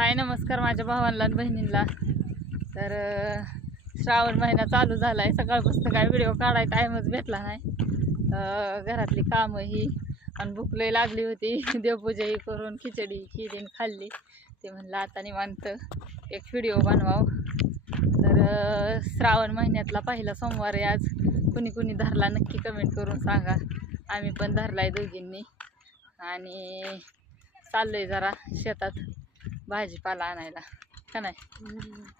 हाय नमस्कार माझ्या भावांना आणि बहिणींना. तर श्रावण महिना चालू झाला आहे. सकाळपासून काय व्हिडिओ काढायचा टाईमच भेटला नाही. घरातली कामं ही आणि भूक लई लागली होती. देवपूजाही करून खिचडी खाल्ली. ते म्हणलं आता निवांत एक व्हिडिओ बनवावं. तर श्रावण महिन्यातला पहिला सोमवार आहे आज. कुणी कुणी धरला नक्की कमेंट करून सांगा. आम्ही पण धरलाय दोघींनी आणि चाललोय जरा शेतात भाजीपाला आणायला का नाही.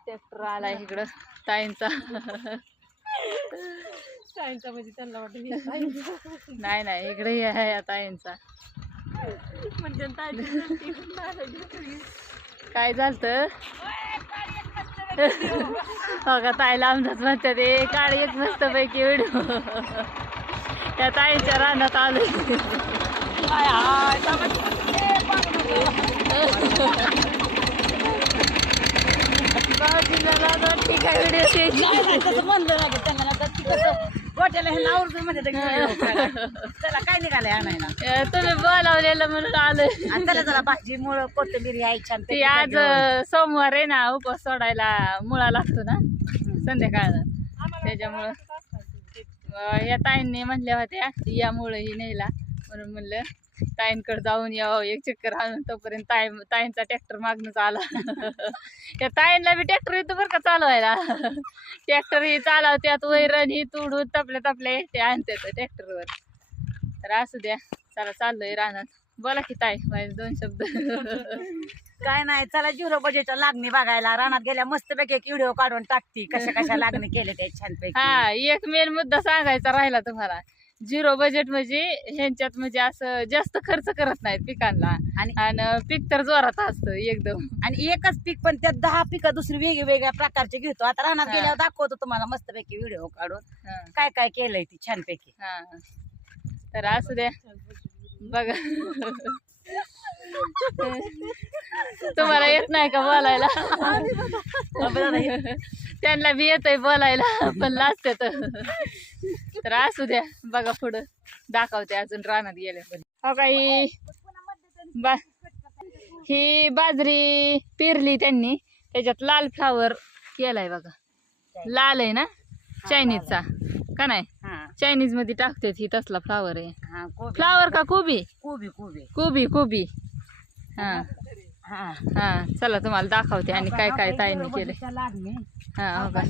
ट्रॅक्टर आलाय इकडं ताईंचा. ताईंचा म्हणजे त्यांना वाटतं नाही नाही इकडे हे आहे ताईंचा. म्हणजे काय झालं बघा ताईला आमच्याच म्हणतात ते काढ एक मस्त पैकी व्हिडिओ. त्या ताईंच्या रानात आलोय. काय निघालंय आणायला तुम्ही बोलावलेलं म्हणून आलोय. त्याला जरा भाजी मुळ कोथिंबीर याय छान. ती आज सोमवार आहे ना, उपवास सोडायला मुळा लागतो ना संध्याकाळ, त्याच्यामुळं या ताईंनी म्हणल्या होत्या यामुळं ही नेला म्हणून म्हणलं ताईंकडे जाऊन यावं एक चक्कर आणून. तोपर्यंत ताईंचा ट्रॅक्टर मागणंच आला. त्या ताईंना बी ट्रॅक्टर येतो बरं का चालवायला. ट्रॅक्टर ही चालवत्यात, वैरण ही तुडून तपले ते आणतात ट्रॅक्टरवर. तर असू द्या, चला चाललोय रानात. बोला की ताई माझे दोन शब्द. काय नाही, चला झिरो बजेट लागणी बघायला. रानात गेल्या मस्त पैकी एक व्हिडिओ काढून टाकती कशा लागणी केले ते छान पैकी. हा, एक मेन मुद्दा सांगायचा राहिला तुम्हाला. झिरो बजेट म्हणजे ह्यांच्यात म्हणजे असं जास्त खर्च करत नाहीत पिकांना आणि पीक तर जोरात असतं एकदम. आणि एकच पीक पण त्यात 10 पिकं दुसरी वेगवेगळ्या प्रकारचे घेतो. आता रानात गेल्यावर दाखवतो तुम्हाला मस्त पैकी व्हिडिओ काढून काय काय केलंय ती छान पैकी. हा, तर असू द्या बघा. तुम्हाला येत नाही का बोलायला? त्यांना बी येतंय बोलायला पण लाजतात. तर असू द्या बघा, पुढं दाखवते अजून रानात गेले. हो काही ही बाजरी पेरली त्यांनी, त्याच्यात लाल फ्लावर केलाय बघा. लाल आहे ना चायनीजचा का नाही? चायनीज मध्ये टाकते ही तसला फ्लावर आहे. फ्लावर का कोबी? कोबी. हा हा, चला तुम्हाला दाखवते आणि काय काय ताईंनी केलंय. हा,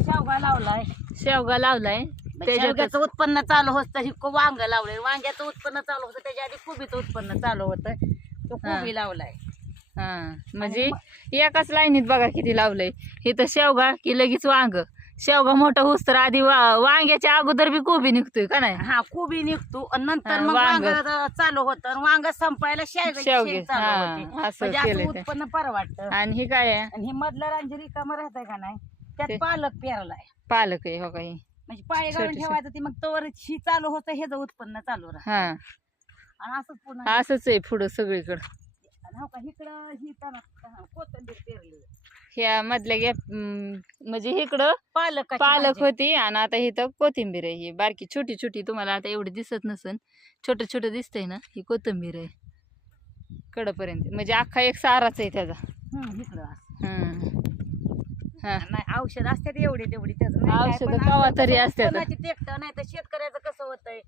शेवगा लावलाय. त्याच्याचं उत्पन्न चालू होतं. वांग लावलंय, वांग्याचं उत्पन्न चालू होतं. त्याच्या आधी कोबीचं उत्पन्न चालू होतं. तो कोबी लावलाय. हा, म्हणजे एकाच लाईनीत बघा किती लावलंय. इथं शेवगा की लगेच वांग. शेवगा मोठा होस तर आधी वांग्याच्या अगोदर बी कोबी निघतोय का नाही? हा, कोबी निघतो आणि नंतर मग वांग चालू होतं. वांग संपायला शेवगे उत्पन्न परवडतं. आणि हे काय आहे? आणि हे मधलं रांजी रिकामं राहतंय का नाही, त्यात पालक पेरलाय. पालक आहे हो काही, म्हणजे पाळी घालून ठेवायचं ती, मग तोवर ही चालू होतं, ह्याचं उत्पन्न चालू राहतं. हा, आणि असंच पुन्हा असंच आहे पुढं सगळीकडं. हो का, इकडं ही कोथिंबीर पेरली. ह्या मधल्या गॅप म्हणजे इकडं पालक होती आणि आता इथं कोथिंबीर आहे. ही बारकी छोटी छोटी, तुम्हाला आता एवढी दिसत नसन, छोटं छोटं दिसतंय ना, ही कोथिंबीर आहे कडपर्यंत. म्हणजे अख्खा एक साराच आहे त्याचा. हा, नाही औषध असतात एवढी तेवढी, त्याचं औषध कवा तरी असतात. नाही तर शेतकऱ्याचं कसं होतंय,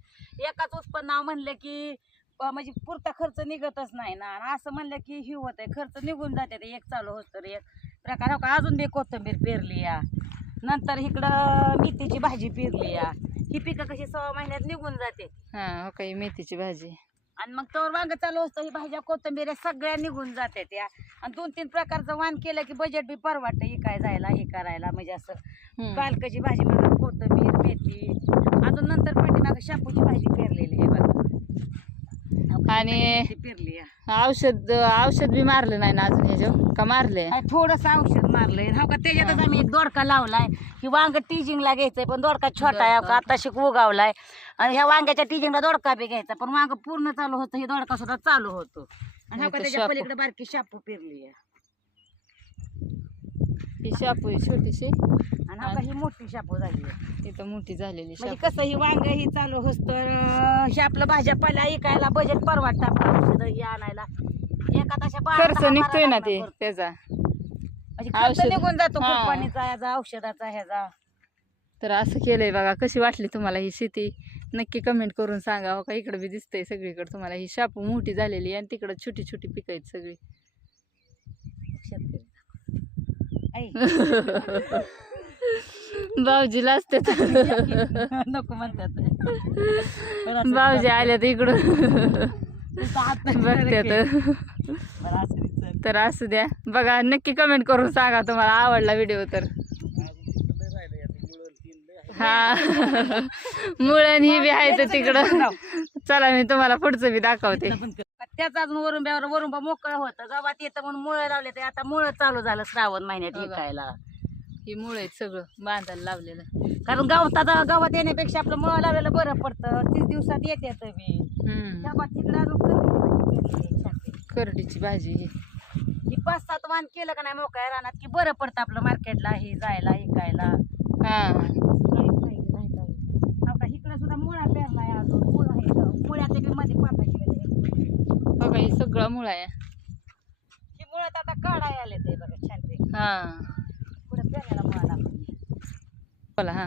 एकाच उत्पन्न म्हणलं की म्हणजे पुरता खर्च निघतच नाही ना. असं म्हणलं की ही होतंय, खर्च निघून जाते. एक चालू होत तर एक प्रकार. हो का, अजून बी कोथिंबीर पेरली या, नंतर इकडं मेथीची भाजी पेरली या. ही पिकं कशी 6 महिन्यात निघून जाते. हा, हो काही मेथीची भाजी. आणि मग तोवर वांग चालू असतं. ही भाज्या कोथिंबीर सगळ्या निघून जाते त्या. आणि 2-3 प्रकारचं वाण केलं की बजेट बी परवडतं इकाय जायला हे करायला. म्हणजे असं पालकाची भाजी म्हणा, कोथिंबीर, मेथी, अजून नंतर पाठीमागं शापूची भाजी पेरलेली आहे बघा. आणि पेरली औषध बी मारलं नाही ना अजून ह्याच्यावर का मारले? थोडस औषध मारलंय. हो का, त्याच्यातच आम्ही एक दोडका लावलाय. की वांग टीजिंगला घ्यायचंय पण दोडका छोटा आहे का, आता शिक उगावलाय. आणि ह्या वांग्याच्या टीजिंगला दोडका बी घ्यायचा पण वांग पूर्ण चालू होतं, हे दोडका सुद्धा चालू होतो. आणि हो का, त्याच्या पलीकडे बारकी शापू पेरली आहे. ही शापू आहे छोटीशी आणि आता ही मोठी शापू झाली आहे. इथं मोठी झालेली म्हणजे कसं ही वांग ही चालू होस तर हे आपलं भाज्यापाला इकायला बजेट परवडतं. आपलं औषध ही आणायला एका तशा खर्च निघतोय ना ते त्याचा. म्हणजे खर्च औषध. निघून जातो हा. खूप पाणीचा ह्याचा औषधाचा ह्याचा. तर असं केलंय बघा. कशी वाटली तुम्हाला ही शेती नक्की कमेंट करून सांगा. हो का इकडे बी दिसतंय सगळीकडे तुम्हाला ही शापू मोठी झालेली आहे आणि तिकडं छोटी छोटी पिकं आहेत सगळी. शेतकरी आई भाऊजीला असते नको म्हणतात. बरं असं भाऊजी चालतं. आल्या तर इकडून तुझा हात नाही बघत्यात. बरं असं नाही चालत. तर असू द्या बघा. नक्की कमेंट करून सांगा तुम्हाला आवडला व्हिडिओ तर. हा मुळण ही बी आहे तर तिकडं. चला मी तुम्हाला पुढचं बी दाखवते. त्याच अजून वरुंबा मोकळं होतं गावात येतं म्हणून मुळं लावले ते आता मुळं चालू झालं श्रावण महिन्यात हो का? विकायला. ही मुळ आहेत सगळं बांधायला लावलेलं. कारण गावात येण्यापेक्षा आपलं मुळं लावलेलं बरं पडतं. 30 दिवसात येते तुम्ही गावात तिकडे अजून करडीची भाजी ही. ही 5-7 वाण केलं का नाही मोकळ्या रानात की बरं पडतं आपलं मार्केटला हे जायला विकायला. हा काहीच नाही इकडे सुद्धा मुळा पेरलाय अजून मुळा आहे मुळ्याच्या बी मध्ये पाता केलेलं बघा ही सगळं मुळ आहे. ही मुळात आता काढाय आले ते बघा छान हा पुढे पेरलेला मुळा बोला. हा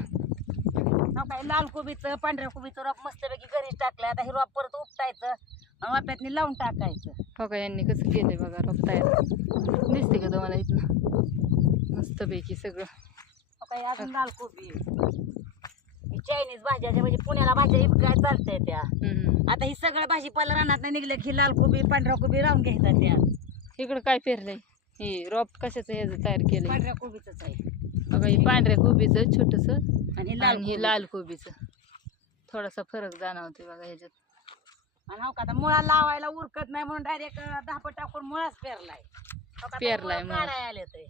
काय लाल कोबीचं पांढऱ्या कोबीचं रोप मस्तपैकी घरीच टाकलंय. आता हे रोप परत उपटायचं आणि वाप्यातनी लावून टाकायचं. हो का यांनी कसं केलंय बघा रोप तयार. दिसते का तुम्हाला इथनं मस्तपैकी सगळं. काय अजून लाल कोबी चायनीज भाज्या म्हणजे पुण्याला भाज्या इतक्या चालतंय त्या. आता ही सगळं भाजीपाला रानात नाही निघलं की लाल कोबी पांढरा कोबी राहून घ्यायचा त्या. इकडं काय पेरलंय हे रोप कशाचं ह्याचं तयार केलंय. पांढऱ्या कोबीच आहे बघा ही पांढऱ्या कोबीचं छोटस आणि आणि हे लाल कोबीचं थोडासा फरक जाणवतोय बघा ह्याच्यात. आणि हो का आता मुळा लावायला उरकत नाही म्हणून डायरेक्ट धापट टाकून मुळाच पेरलाय. हो का, आता पेरलाय मुळं मुळा. काढाय आले ते.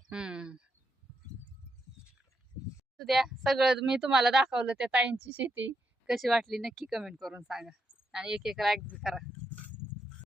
द्या सगळं मी तुम्हाला दाखवलं त्या ताईंची शेती कशी वाटली नक्की कमेंट करून सांगा आणि एक लाईक करा.